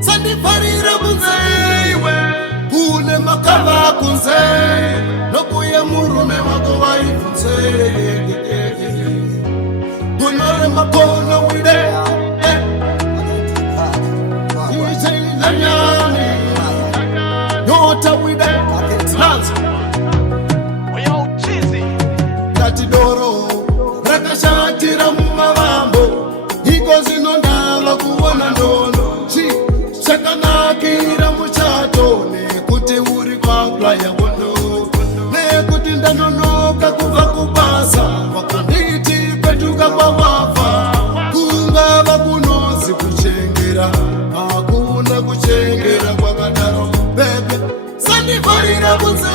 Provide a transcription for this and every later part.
sandifarira kunzeiwe kune makava kunze nokuye murume wako waibvunze kunore makono wide ichainyani nyota wide nanzi kati doro rakashatira mumavambo iko zinondava kuona ndono chakanakira muchato nekuti uri kwapla yakono nekuti ndanonoka kubva kubasa wakanditi petuka kwavafa kungava kunozi kuchengera hakuna kuchengera kwakadaro bebe sandifarira kunze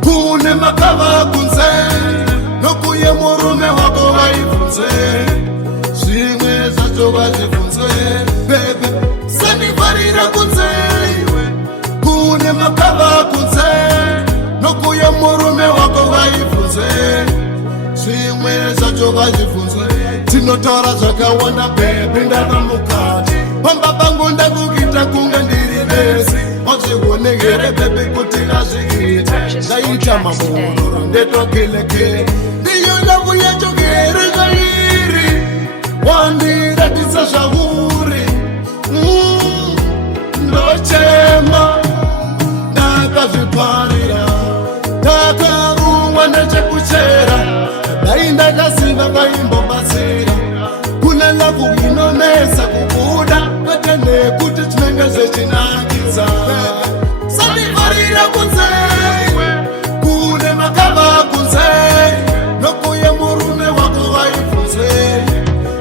kune makava kunze nokuye murume wako vaibvunze zvimwe zvacho vazvibvunzwe bebe sandifarira kunze kune makava kunze nokuye murume wako vaibvunze zvimwe zvacho vazvibvunzwe tinotaura zvakawanda bebe ndava mukati pamba pangu ndakukita kunge ndiri besi wazvionegere bebe kuti azviita ndaita mabororo ndetokilekele ndiyo ndavu yachogere zvairi wandiratidza zvauri ndochema ndakazviparira ndakarumwa nechekuchera dai ndakaziva vaimbobatsira kuna lavu inonesa kubuda kwete nekuti tinenge zvechinakidza sandifarira kunze kune makava kunze nokuye murume wako vaibvunze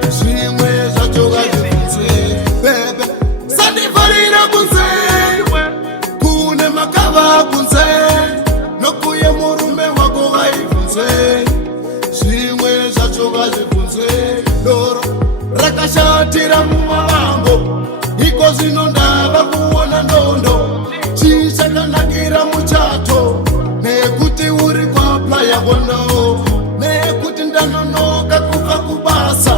zvimwe zvacho vazvibvunze bebe sandifarira kunze kune makava kunze nokuye murume wako vaibvunze zvimwe zvacho vazvibvunze doro rakashatira mumavambo iko zvino ndava kuona ndondo chichakanakira muchato nekuti uri kwapla yakono nekuti ndanonoka kubva kubasa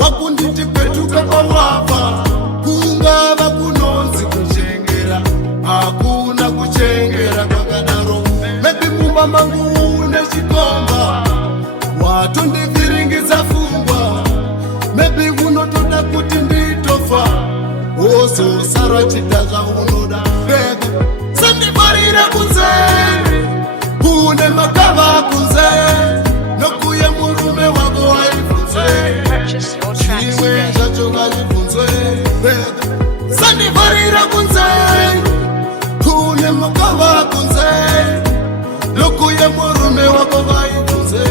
wakunditi petuka kwavafa kungava kunonzi kuchengera hakuna kuchengera kwakadaro mebi mumba mangu une chikomba watondivhiringidza pfungwa mebi unotoda kuti nditofa wozosara chita zvaunoda bebe sandifarira kunze kune makava kunze nokuye murume wako waibvunze zvimwe zvacho vazvibvunzwe bebe sandifarira kunze kune makava kunze nokuye murume wako vaibvunze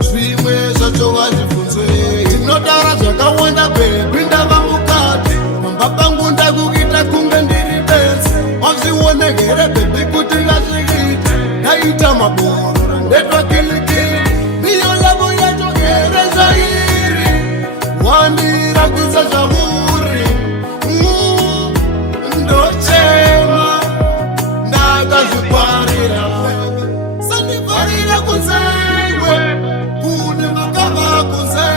zvimwe zvacho vazvibvunzwe tinotaura zvakawanda bebe ndava mukati pamba pangu ndakukita kunge ndiri besi wazvionegere bebe kuti ngazviite ndaita mabororo ndetwakilikili ndiyo lavo yachogere zvairi wandiratidza zvauri ndochema ndakazvikwarira sandifarira kunzeiwe kune makava kunze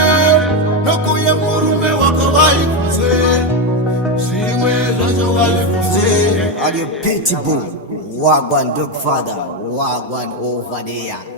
nokuye murume wako vaibvunze zvimwe zvacho vaibvunze Are you pitbull? Wagwan dog father, wagwan over there.